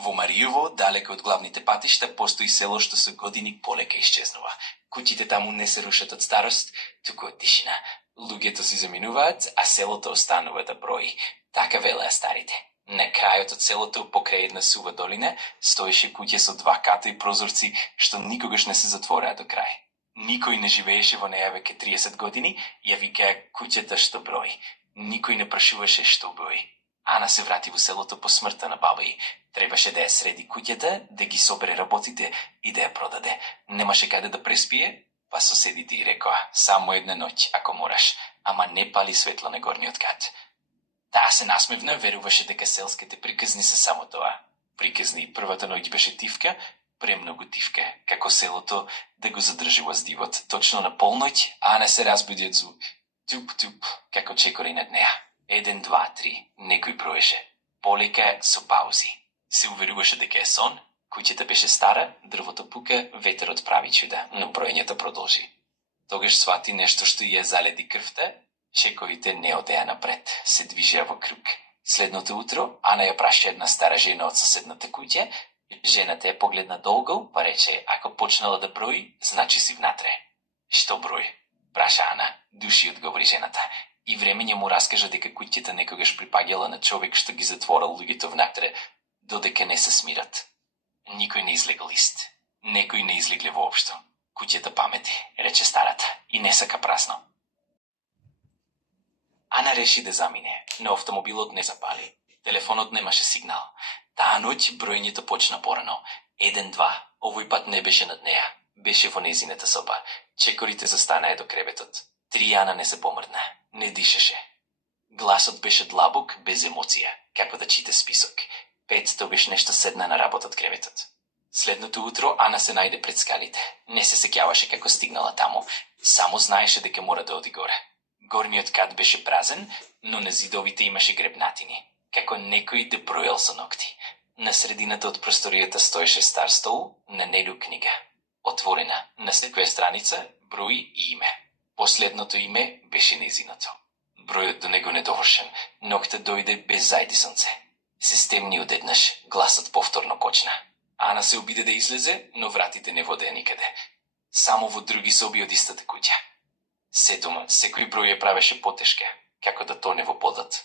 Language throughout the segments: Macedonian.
Во Маријово, далеко од главните патишта, постои село што со години полека исчезнува. Куќите таму не се рушат од старост, туку од тишина. Луѓето си заминуваат, а селото останува да брои. Така велеа старите. На крајот од селото, покрај една сува долина, стоеше куќе со 2 ката и прозорци, што никогаш не се затвораа до крај. Никој не живееше во неја веќе 30 години, ја викаа куќата што брои. Никој не прашуваше што брои. Ана се врати во селото по смртта на баба ѝ. Требаше да ја среди куќата, да ги собере работите и да ја продаде. Немаше каде да преспие, па соседите ѝ рекоа: само една ноќ, ако мораш, ама не пали светло на горниот кат. Таа се насмевна, веруваше дека селските приказни се само тоа. Приказни. Првата ноќ беше тивка, премногу тивка, како селото да го задржува здивот. Точно на полноќ, Ана се разбуди од звук. Туп-туп, како чекори над неа. 1, 2, 3, некој броеше. Полека со паузи. Се уверуваше дека е сон, куќата беше стара, дрвото пука, ветерот прави чуда, но броењето продолжи. Тогаш свати нешто што ја заледи крвта, чекорите не одеа напред, се движеа во круг. Следното утро, Ана ја праша една стара жена од соседната куќа. Жената ја погледна долго, па рече: ако почнала да брои, значи си внатре. Што брои? Праша Ана. Души, одговори жената. И времење му раскажа дека куќата некогаш припаѓала на човек што ги затворал луѓето внатре, додека не се смират. Никој не излега лист. Некој не излегле воопшто. Куќата памети, рече старата, и не сака празно. Ана реши да замине, но автомобилот не запали. Телефонот немаше сигнал. Таа ноќ броењето почна порано. 1, 2, овој пат не беше над неа. Беше во незината соба. Чекорите застанаа до креветот. 3, Ана не се помрдна. Не дишеше. Гласот беше длабок, без емоција, како да чита список. 5, тогаш нешто седна на работа од креветот. Следното утро Ана се најде пред скалите. Не се сеќаваше како стигнала таму. Само знаеше дека мора да оди горе. Горниот кат беше празен, но на зидовите имаше гребнатини, како некој да броел со ногти. На средината од просторијата стоеше стар стол, на него книга. Отворена, на секоја страница, број и име. Последното име беше незиното. Бројот до него недовршен, ногта дојде без зајди сонце. Се стемни одеднаш, гласот повторно почна. Ана се обиде да излезе, но вратите не водеа никаде. Само во други соби од истата куќа. 7, секој број ја правеше потешка, како да тоне во подот.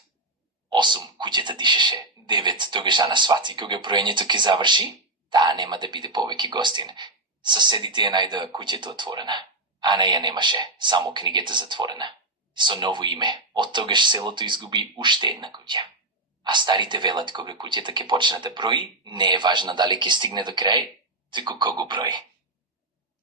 8, куќата дишеше. 9, тогаш Ана свати кога броењето ќе заврши, таа нема да биде повеќе гостин. Соседите ја најдоа куќата отворена. Ана ја немаше, само книгата затворена. Со ново име, од тогаш селото изгуби уште една куќа. А старите велат кога куќата ќе почне да брои, не е важно дали ќе стигне до крај, туку кого брои.